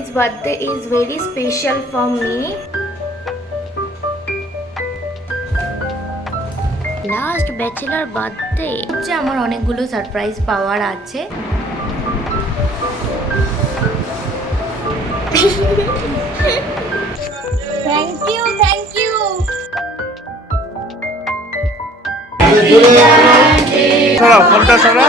this birthday is very special for me. Last bachelor birthday হচ্ছে আমার অনেকগুলো surprise পাওয়ার আছে। থ্যাংক ইউ থ্যাংক ইউ ফোনটা সরা।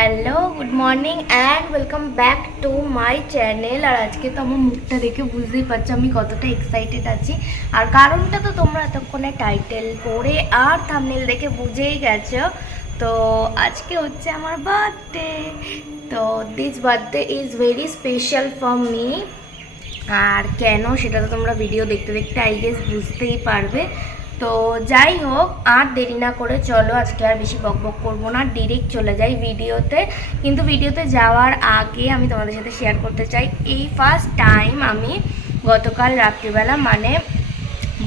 Hello good morning and welcome back to my channel আর আজকে তো আমার মুখটা দেখে বুঝতেই পারছ আমি কতটা এক্সাইটেড আছি। আর কারণটা তো তোমরা এতক্ষণে টাইটেল পড়ে আর থামনেল দেখে বুঝেই গেছো। তো আজকে হচ্ছে আমার বার্থডে তো this birthday is very special for me আর কেন সেটা তো তোমরা ভিডিও দেখতে দেখতে আই গেস বুঝতেই পারবে। তো যাই হোক, আর দেরি না করে চলো, আজকে আর বেশি বক বক করব না ডিরেক্ট চলে যাই ভিডিওতে। কিন্তু ভিডিওতে যাওয়ার আগে আমি তোমাদের সাথে শেয়ার করতে চাই, এই ফার্স্ট টাইম আমি গতকাল রাত্রিবেলা মানে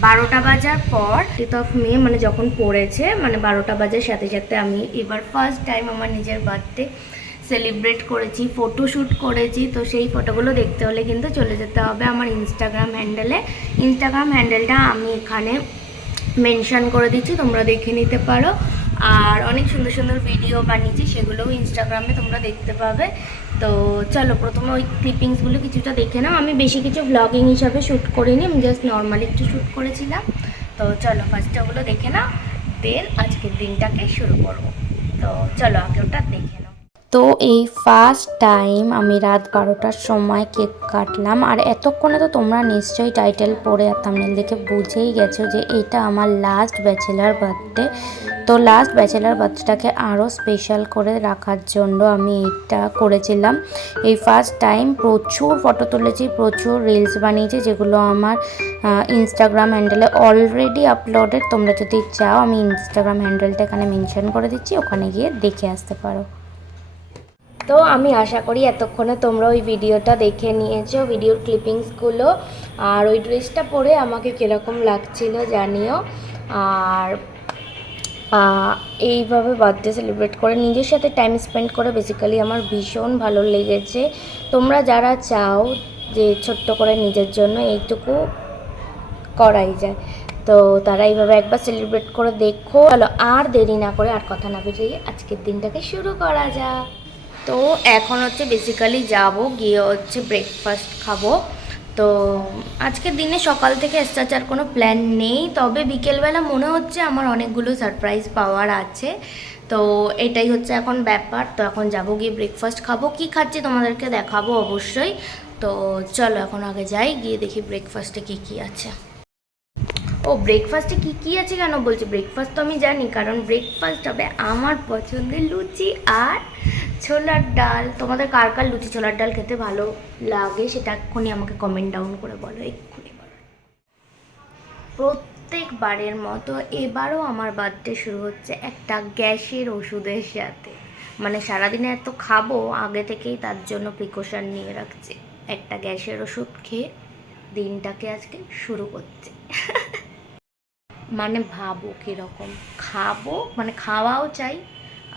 বারোটা বাজার পর ফিফথ অফ মে মানে যখন পড়েছে মানে বারোটা বাজার সাথে সাথে আমি এবার ফার্স্ট টাইম আমার নিজের বার্থডে সেলিব্রেট করেছি ফটোশ্যুট করেছি। তো সেই ফটোগুলো দেখতে হলে কিন্তু চলে যেতে হবে আমার ইনস্টাগ্রাম হ্যান্ডেলে ইনস্টাগ্রাম হ্যান্ডেলটা আমি এখানে মেনশন করে দিচ্ছি, তোমরা দেখে নিতে পারো। আর অনেক সুন্দর সুন্দর ভিডিও বানিয়েছি, সেগুলোও ইনস্টাগ্রামে তোমরা দেখতে পাবে। তো চলো, প্রথমে ওই ক্লিপিংসগুলো কিছুটা দেখে নাও। আমি বেশি কিছু ব্লগিং হিসাবে শ্যুট করিনি, আমি জাস্ট নর্মালি একটু শ্যুট করেছিলাম। তো চলো ফার্স্ট ওগুলো দেখে নাও দেন আজকের দিনটাকে শুরু করব। তো চলো, আগে ওটা দেখে তো এই ফার্স্ট টাইম আমি রাত বারোটার সময় কেক কাটলাম। আর এতক্ষণে তো তোমরা নিশ্চয়ই টাইটেল পড়ে আর থামনেল দেখে বুঝেই গেছো যে এটা আমার লাস্ট ব্যাচেলার বার্থডে তো লাস্ট ব্যাচেলার বার্থডেটাকে আরও স্পেশাল করে রাখার জন্য আমি এটা করেছিলাম। এই ফার্স্ট টাইম প্রচুর ফটো তুলেছি, প্রচুর রিলস বানিয়েছি, যেগুলো আমার ইনস্টাগ্রাম হ্যান্ডেলে অলরেডি আপলোডেড তোমরা যদি চাও, আমি ইনস্টাগ্রাম হ্যান্ডেলটা এখানে মেনশন করে দিচ্ছি, ওখানে গিয়ে দেখে আসতে পারো। তো আমি আশা করি এতক্ষণে তোমরা ওই ভিডিওটা দেখে নিয়েছো, ভিডিওর ক্লিপিংসগুলো আর ওই ড্রেসটা পরে আমাকে কীরকম লাগছিল জানিও। আর এইভাবে বার্থডে সেলিব্রেট করে নিজের সাথে টাইম স্পেন্ড করে বেসিক্যালি আমার ভীষণ ভালো লেগেছে। তোমরা যারা চাও যে ছোট্ট করে নিজের জন্য এইটুকু করাই যায়। তো তারা এইভাবে একবার সেলিব্রেট করে দেখো। চলো আর দেরি না করে আর কথা না বেরিয়ে আজকের দিনটাকে শুরু করা যাক। তো এখন হচ্ছে বেসিক্যালি যাব, গিয়ে হচ্ছে ব্রেকফাস্ট খাব। তো আজকের দিনে সকাল থেকে এক্সট্রাচার কোনো প্ল্যান নেই, তবে বিকেলবেলা মনে হচ্ছে আমার অনেকগুলো সারপ্রাইজ পাওয়ার আছে। তো এটাই হচ্ছে এখন ব্যাপার, তো এখন যাব, গিয়ে ব্রেকফাস্ট খাব। কি খাচ্ছি তোমাদেরকে দেখাবো অবশ্যই। তো চলো এখন আগে যাই, গিয়ে দেখি ব্রেকফাস্টে কী কী আছে। ও ব্রেকফাস্টে কী কী আছে কেন বলছি? ব্রেকফাস্ট তো আমি জানি, কারণ ব্রেকফাস্ট হবে আমার পছন্দের লুচি আর ছোলার ডাল, তোমাদের কার কার লুচি ছোলার ডাল খেতে ভালো লাগে সেটা এক্ষুনি আমাকে কমেন্ট ডাউন করে বলো, এক্ষুনি বলো। প্রত্যেকবারের মতো এবারও আমার বার্থডে শুরু হচ্ছে একটা গ্যাসের ওষুধের সাথে। মানে সারাদিনে এত খাব, আগে থেকেই তার জন্য প্রিকশন নিয়ে রাখছি। একটা গ্যাসের ওষুধ খেয়ে দিনটাকে আজকে শুরু করছে। মানে ভাবো কীরকম, খাব মানে খাওয়াও চাই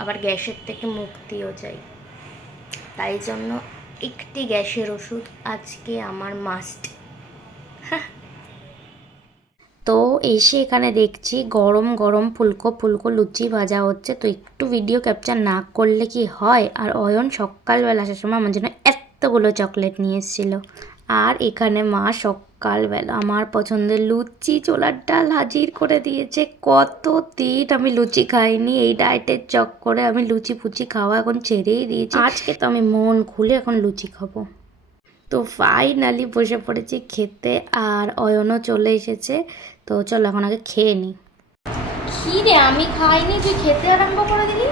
আবার গ্যাসের থেকে মুক্তিও চাই। তাই জন্য একটি গ্যাসের ওষুধ আজকে আমার মাস্ট তো এসে এখানে দেখছি গরম গরম ফুলকো ফুলকো লুচি ভাজা হচ্ছে। তো একটু ভিডিও ক্যাপচার না করলে কি হয়? আর অয়ন সকালবেলা আসার সময় আমার জন্য এতগুলো চকলেট নিয়ে এসেছিল। আর এখানে মা সকালবেলা আমার পছন্দের লুচি ছোলার ডাল হাজির করে দিয়েছে। কত দিন আমি লুচি খাইনি। এই ডায়েটের চক্করে আমি লুচি ফুচি খাওয়া এখন ছেড়েই দিয়েছি। আজকে তো আমি মন খুলে এখন লুচি খাব। তো ফাইনালি বসে পড়েছি খেতে আর অয়নও চলে এসেছে। তো চলো এখন আগে খেয়ে নিই কি রে আমি খাইনি তুই খেতে আরম্ভ করে দিলি?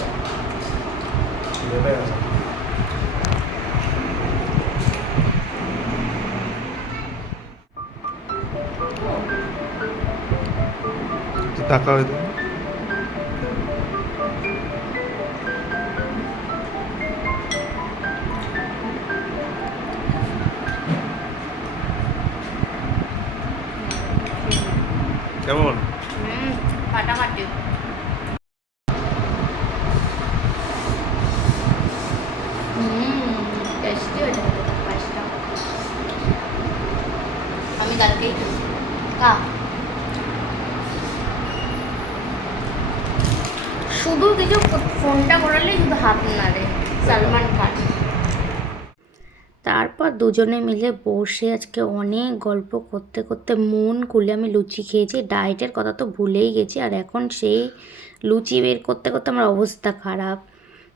টাকা হয়তো শুধু কিছু ফোনটা করালেই শুধু হাত নাড়ে সালমান খান। তারপর দুজনে মিলে বসে আজকে অনেক গল্প করতে করতে মন খুলে আমি লুচি খেয়েছি। ডায়েটের কথা তো ভুলেই গেছি আর এখন সেই লুচি বের করতে করতে আমার অবস্থা খারাপ।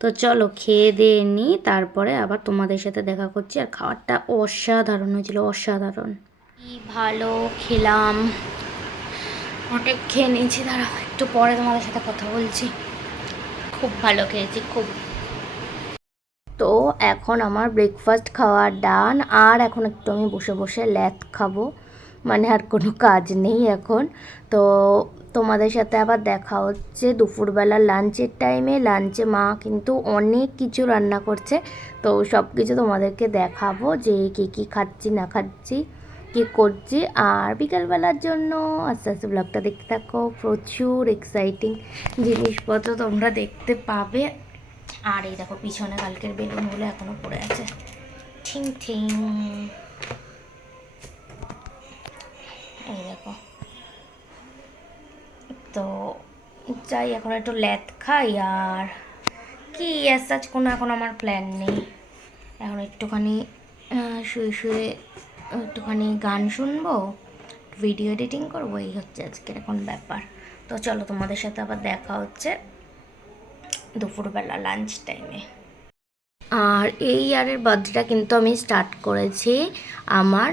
তো চলো খেয়ে দিয়ে নিই তারপরে আবার তোমাদের সাথে দেখা করছি। আর খাবারটা অসাধারণ হয়েছিল অসাধারণ। কি ভালো খেলাম। অনেক খেয়ে নিয়েছি দাঁড়াও একটু পরে তোমাদের সাথে কথা বলছি। খুব ভালো খেয়েছি, খুব। তো এখন আমার ব্রেকফাস্ট খাওয়া ডান আর এখন একটু আমি বসে বসে ল্যাথ খাব। মানে আর কোনো কাজ নেই এখন। তো তোমাদের সাথে আবার দেখা হচ্ছে দুপুরবেলা লাঞ্চের টাইমে লাঞ্চে মা কিন্তু অনেক কিছু রান্না করছে। তো সব কিছু তোমাদেরকে দেখাবো যে কী কী খাচ্ছি, না খাচ্ছি। কী করছি? আর বিকালবেলার জন্য আস্তে আস্তে ব্লগটা দেখতে থাকো। প্রচুর এক্সাইটিং জিনিসপত্র তোমরা দেখতে পাবে। আর এই দেখো, পিছনে কালকের বেলুনগুলো এখনও পড়ে আছে। ঠিং ঠিং এই দেখো। তো যাই, এখন একটু ল্যাথ খাই, আর কি অ্যাজ কোনো এখন আমার প্ল্যান নেই। এখন একটুখানি শুয়ে শুয়ে একটুখানি গান শুনব ভিডিও এডিটিং করব, এই হচ্ছে আজকের এখন ব্যাপার। তো চলো তোমাদের সাথে আবার দেখা হচ্ছে দুপুরবেলা লাঞ্চ টাইমে আর এই ইয়ারের বার্থডেটা কিন্তু আমি স্টার্ট করেছি আমার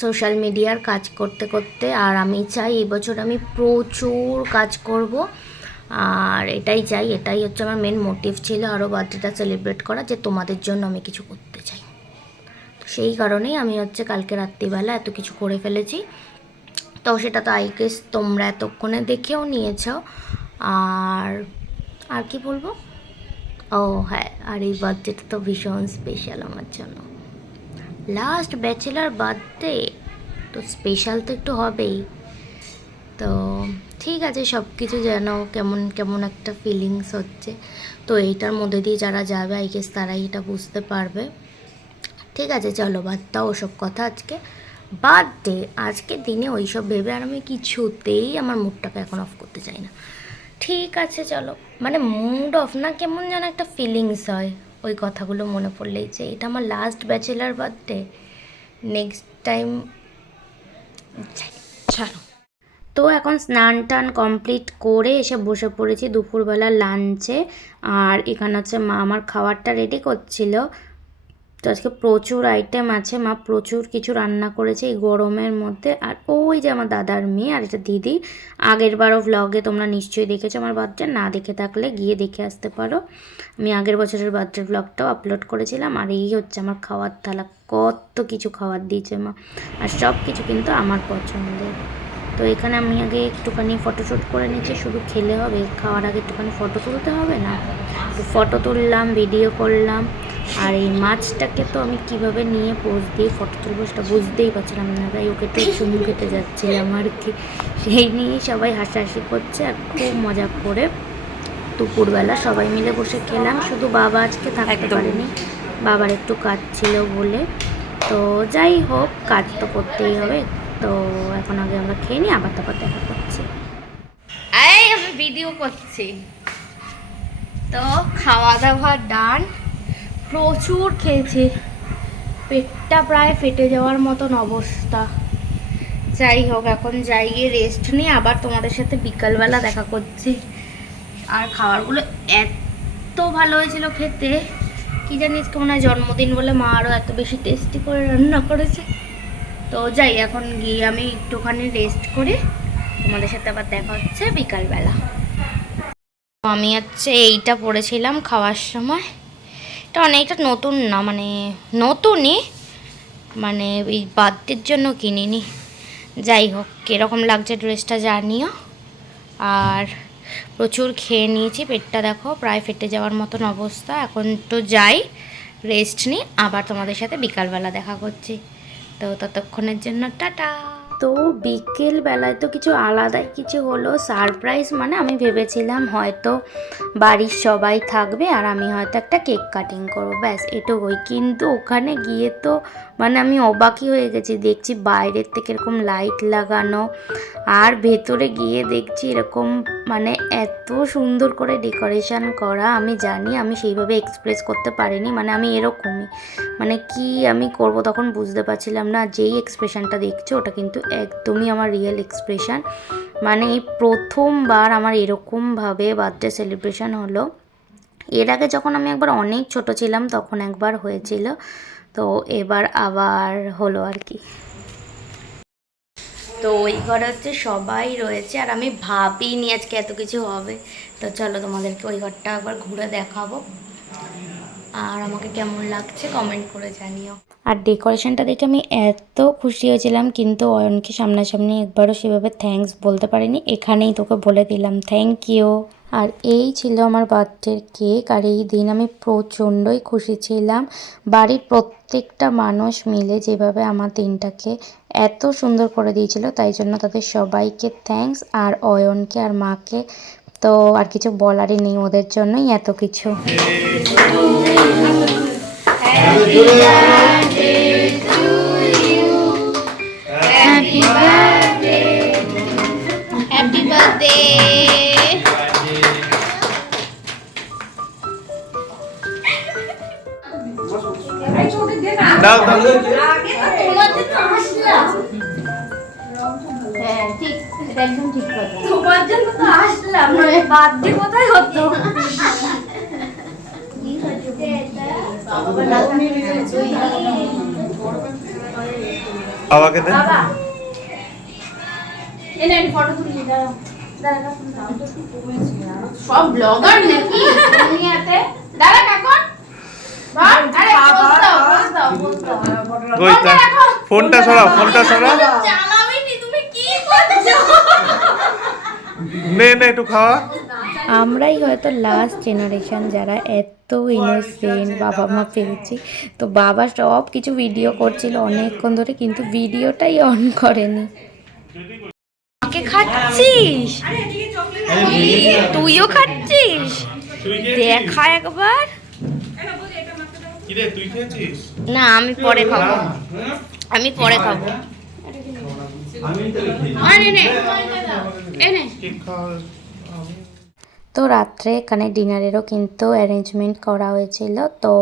সোশ্যাল মিডিয়ার কাজ করতে করতে। আর আমি চাই এবছর আমি প্রচুর কাজ করব। আর এটাই চাই, এটাই হচ্ছে আমার মেন মোটিভ ছিল আরও বার্থডেটা সেলিব্রেট করা, যে তোমাদের জন্য আমি কিছু করতে সেই কারণেই আমি হচ্ছে কালকে রাত্রিবেলা এত কিছু করে ফেলেছি। তো সেটা তো আই গেস তোমরা এতক্ষণে দেখেও নিয়েছো। আর আর কি বলব? ও হ্যাঁ আর এই বার্থডেটা তো ভীষণ স্পেশাল আমার জন্য। লাস্ট ব্যাচেলার বার্থডে তো স্পেশাল তো একটু হবেই। তো ঠিক আছে সব কিছু যেন কেমন কেমন একটা ফিলিংস হচ্ছে। তো এইটার মধ্যে দিয়ে যারা যাবে আই গেস তারাই এটা বুঝতে পারবে। ঠিক আছে, চলো বাদ দাও ওসব কথা আজকে। বার্থডে আজকে দিনে ওইসব ভেবে আর আমি কিছুতেই আমার মুডটাকে এখন অফ করতে চাই না। ঠিক আছে, চলো। মানে মুড অফ না, কেমন যেন একটা ফিলিংস হয় ওই কথাগুলো মনে পড়লেই যে এটা আমার last bachelor birthday next time চলো তো এখন স্নান টান কমপ্লিট করে এসে বসে পড়েছি দুপুরবেলা লাঞ্চে আর এখানে হচ্ছে মা আমার খাবারটা রেডি করছিল। তো আজকে প্রচুর আইটেম আছে, মা প্রচুর কিছু রান্না করেছে এই গরমের মধ্যে। আর ওই যে আমার দাদার মেয়ে আর এটা দিদি, আগের বারও ভ্লগে তোমরা নিশ্চয়ই দেখেছ আমার বার্থডে না দেখে থাকলে গিয়ে দেখে আসতে পারো। আমি আগের বছরের বার্থডে ভ্লগটাও আপলোড করেছিলাম, আর এই হচ্ছে আমার খাওয়ার থালা। কত কিছু খাবার দিয়েছে মা, আর সব কিছু কিন্তু আমার পছন্দের। তো এখানে আমি আগে একটুখানি ফটোশ্যুট করে নিচ্ছি, শুধু খেলে হবে, খাওয়ার আগে একটুখানি ফটো তুলতে হবে না? তো ফটো তুললাম ভিডিও করলাম। আর এই মাছটাকে তো আমি কীভাবে নিয়ে পোজ দিয়ে ফটো তুলবো সেটা বুঝতেই পারছিলাম না। তাই ওকে তো চুমু খেতে যাচ্ছিলাম আর কি। সেই নিয়েই সবাই হাসাহাসি করছে আর খুব মজা করে দুপুরবেলা সবাই মিলে বসে খেলাম। শুধু বাবা আজকে থাকতে পারেনি বাবার একটু কাজ ছিল বলে। তো যাই হোক কাজ তো করতেই হবে। তো এখন আগে আমরা খেয়ে নিই আবার তারপর দেখা করছি। এই আমি ভিডিও করছি। তো খাওয়া দাওয়া ডান। প্রচুর খেয়েছি। পেটটা প্রায় ফেটে যাওয়ার মতন অবস্থা। যাই হোক, এখন যাই গিয়ে রেস্ট নিয়ে আবার তোমাদের সাথে বিকালবেলা দেখা করছি। আর খাবারগুলো এত ভালো হয়েছিল খেতে। কি জানিস, কেমন হয় জন্মদিন বলে মা আরও এত বেশি টেস্টি করে রান্না করেছে। তো যাই, এখন গিয়ে আমি একটুখানি রেস্ট করে তোমাদের সাথে আবার দেখা হচ্ছে বিকালবেলা। আমি হচ্ছে এইটা পড়েছিলাম খাওয়ার সময়। এটা অনেকটা নতুন না মানে নতুনই মানে এই বার্থডের জন্য কিনিনি। যাই হোক, কীরকম লাগছে ড্রেসটা জানিও। আর প্রচুর খেয়ে নিয়েছি, পেটটা দেখো, প্রায় ফেটে যাওয়ার মতন অবস্থা। এখন তো যাই রেস্ট নিই, আবার তোমাদের সাথে বিকালবেলা দেখা করছি। তো ততক্ষণের জন্য টাটা। তো বিকেল বেলায় তো কিছু আলাদাই কিছু হলো সারপ্রাইজ মানে আমি ভেবেছিলাম হয়তো বাড়ির সবাই থাকবে আর আমি হয়তো একটা কেক কাটিং করব, ব্যাস এটুকুই। কিন্তু ওখানে গিয়ে তো মানে আমি অবাকই হয়ে গেছি, দেখছি বাইরের থেকে এরকম লাইট লাগানো আর ভেতরে গিয়ে দেখছি এরকম মানে এত সুন্দর করে ডেকোরেশন করা, আমি জানি আমি সেইভাবে এক্সপ্রেস করতে পারিনি মানে আমি এরকমই মানে কি আমি করব তখন বুঝতে পারছিলাম না, যেই এক্সপ্রেশনটা দেখছ ওটা কিন্তু একদমই আমার রিয়েল এক্সপ্রেশন মানে এই প্রথমবার আমার এরকমভাবে বার্থডে সেলিব্রেশন হলো, এর আগে যখন আমি একবার অনেক ছোট ছিলাম তখন একবার হয়েছিল তো এবার আবার হলো আর কি। তো ওই ঘরে হচ্ছে সবাই রয়েছে আর আমি ভাবিনি আজকে এত কিছু হবে। তো চলো তোমাদেরকে ওই ঘরটা একবার ঘুরে দেখাবো। আর আমাকে কেমন লাগছে কমেন্ট করে জানিও। আর ডেকোরেশনটা দেখে আমি এত খুশি হয়েছিলাম, কিন্তু অয়নকে সামনাসামনি একবারও সেভাবে থ্যাঙ্কস বলতে পারিনি। এখানেই তোকে বলে দিলাম থ্যাংক ইউ আর এই ছিল আমার বার্থডের কেক, আর এই দিন আমি প্রচণ্ডই খুশি ছিলাম। বাড়ির প্রত্যেকটা মানুষ মিলে যেভাবে আমার দিনটাকে এত সুন্দর করে দিয়েছিল, তাই জন্য তাদের সবাইকে থ্যাঙ্কস আর অয়নকে আর মাকে তো আর কিছু বলারই নেই ওদের জন্যই এত কিছু। দাও দাও। হ্যাঁ ঠিক এটা একদম ঠিক কথা। তোমার জন্য তো আসলাম মানে বার্থডে কোথায় হতো? বাবাকে দাঁড়াও সব ব্লগার নাকি? দুনিয়াতে। দাঁড়া কাকন আরে দাও দাও। ফোনটা সরাও ফোনটা সরাও। চালাওইনি তুমি কি করছ নে নে একটু খাওয়া। আমরাই হয়তো লাস্ট জেনারেশন যারা এত ইনোসেন্ট বাবা মা পেয়েছি। তো বাবা সব কিছু ভিডিও করছিল অনেকক্ষণ ধরে কিন্তু ভিডিওটাই অন করেনি। আমাকে খাচ্ছিস? তুইও খাচ্ছিস? দেখা একবার। কিরে তুই খেয়েছিস? না আমি পরে খাব। আমি পরে খাব। তো রাত্রে এখানে ডিনারেরও কিন্তু অ্যারেঞ্জমেন্ট করা হয়েছিল। তো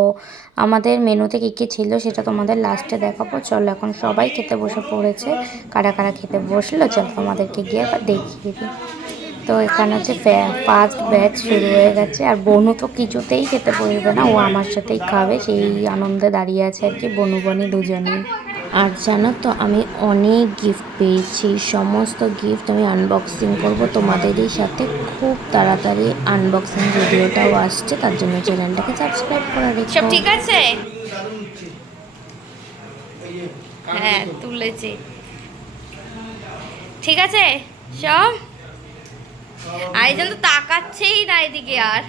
আমাদের মেনুতে কী কী ছিল সেটা তোমাদের লাস্টে দেখাবো। চলো এখন সবাই খেতে বসে পড়েছে। কারা কারা খেতে বসল চলো তোমাদেরকে গিয়ে আবার দেখিয়ে দিই। তো এখানে হচ্ছে ফার্স্ট ব্যাচ শুরু হয়ে গেছে। আর বনু তো কিছুতেই খেতে বসবে না, ও আমার সাথেই খাবে, সেই আনন্দে দাঁড়িয়ে আছে আর কি, বনু, বনি দুজনেই। আর জানো তো, আমি অনেক গিফট পেয়েছি, সমস্ত গিফট আমি আনবক্সিং করব তোমাদেরই সাথে। খুব তাড়াতাড়ি আনবক্সিং ভিডিওটাও আসছে, তার জন্য চ্যানেলটাকে সাবস্ক্রাইব করে রেখো। সব ঠিক আছে? হ্যাঁ তুলেছি। ঠিক আছে? সব? আইজন তো তাকাচ্ছেই না এদিকে আর।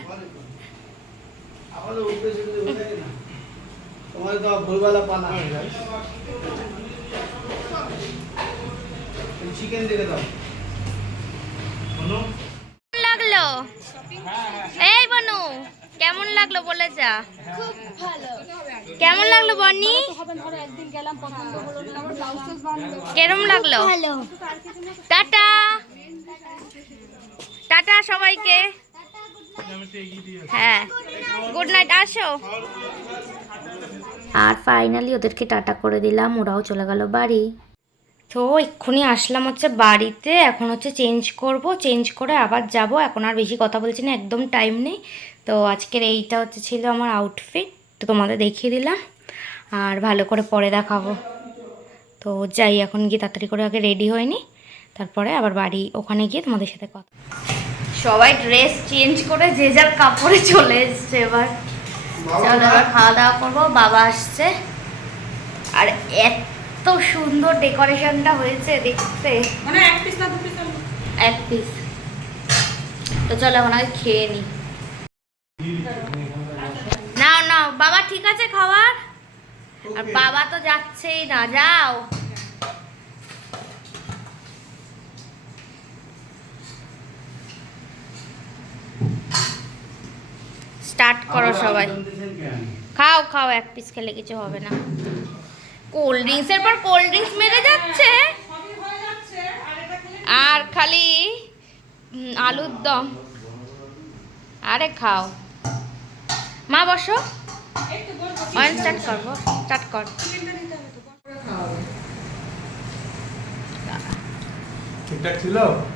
কেমন লাগল? এই বনু কেমন লাগল বলে যা। খুব ভালো। কেমন লাগল বনি? কেরম লাগল? টাটা। টাটা সবাইকে। হ্যাঁ। গুড নাইট আসো। আর ফাইনালি ওদেরকে টাটা করে দিলাম ওরাও চলে গেল বাড়ি। তো এক্ষুনি আসলাম হচ্ছে বাড়িতে এখন হচ্ছে চেঞ্জ করব চেঞ্জ করে আবার যাব। এখন আর বেশি কথা বলছি না একদম টাইম নেই। তো আজকের এইটা হচ্ছে ছিল আমার আউটফিট তো তোমাদের দেখিয়ে দিলাম। আর ভালো করে পরে দেখাবো। তো যাই এখন গিয়ে তাড়াতাড়ি করে আগে রেডি হয়নি। তারপরে আবার বাড়ি ওখানে গিয়ে তোমাদের সাথে কথা সবাই ড্রেস চেঞ্জ করে যে যার কাপড়ে চলে এসছে এবার। চলো এবার খাওয়া দাওয়া করব বাবা আসছে। আর এত সুন্দর ডেকোরেশনটা হয়েছে দেখতে। মানে এক পিস না দু পিস এক পিস তো চলো এখন আগে খেয়ে নি। নাও নাও বাবা ঠিক আছে খাবার আর বাবা তো যাচ্ছেই না যাও। করো সবাই। খাও খাও এক পিস খেলে কিছু হবে না। কোল্ড ড্রিঙ্কসের পর কোল্ড ড্রিঙ্কস মেরে যাচ্ছে। আর খালি আলুর দম। আরে খাও। মা বসো। অয়েল স্টার্ট করব স্টার্ট কর।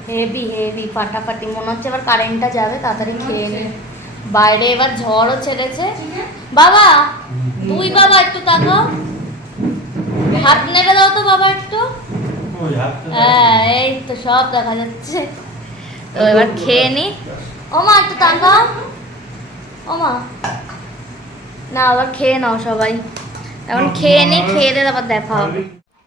হেভি হেভি ফাটাফাটি। মনে হচ্ছে এবার কারেন্টটা যাবে তাড়াতাড়ি খেয়ে নে। বাইরে এবার ঝড়ও ছেড়েছে। বাবা তুই বাবা একটু তাকাও। হাত নেড়ে দাও তো বাবা একটু। হ্যাঁ এই তো সব দেখা যাচ্ছে। তো এবার খেয়ে নি। ও মা একটু তাকাও। ও মা না আবার খেয়ে নাও সবাই। এখন খেয়ে নি খেয়ে দিয়ে আবার দেখা হবে।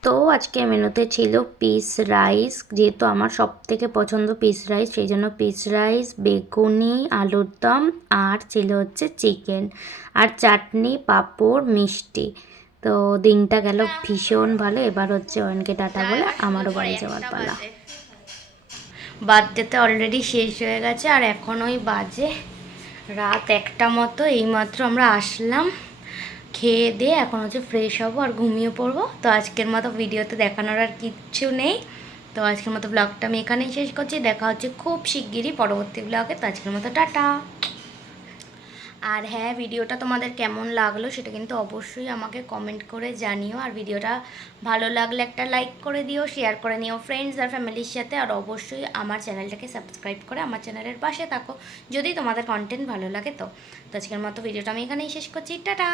তো আজকে মেনুতে ছিল পিস রাইস যেহেতু আমার সব থেকে পছন্দ পিস রাইস সেই জন্য পিস রাইস বেগুনি, আলুর দম, আর ছিল হচ্ছে চিকেন আর চাটনি, পাঁপড়, মিষ্টি। তো দিনটা গেল ভীষণ ভালো। এবার হচ্ছে ওয়ানকে টাটা বলে আমারও বাড়ি যাওয়ার পালা। বার্থডেতে অলরেডি শেষ হয়ে গেছে আর এখন ওই বাজে রাত একটা মতো। এইমাত্র আমরা আসলাম। খেয়ে দিয়ে এখন হচ্ছে ফ্রেশ হব আর ঘুমিয়ে পড়ব। তো আজকের মতো ভিডিওতে দেখানোর আর কিচ্ছু নেই। তো আজকের মতো ব্লগটা আমি এখানেই শেষ করছি। দেখা হচ্ছে খুব শিগগিরই পরবর্তী ব্লগে তো আজকের মতো টাটা। আর হ্যাঁ ভিডিওটা তোমাদের কেমন লাগল সেটা কিন্তু অবশ্যই আমাকে কমেন্ট করে জানিও। আর ভিডিওটা ভালো লাগলে একটা লাইক করে দিও শেয়ার করে নিও ফ্রেন্ডস আর ফ্যামিলির সাথে। আর অবশ্যই আমার চ্যানেলটাকে সাবস্ক্রাইব করে আমার চ্যানেলের পাশে থাকো যদি তোমাদের কন্টেন্ট ভালো লাগে তো। তো আজকের মতো ভিডিওটা আমি এখানেই শেষ করছি। টাটা!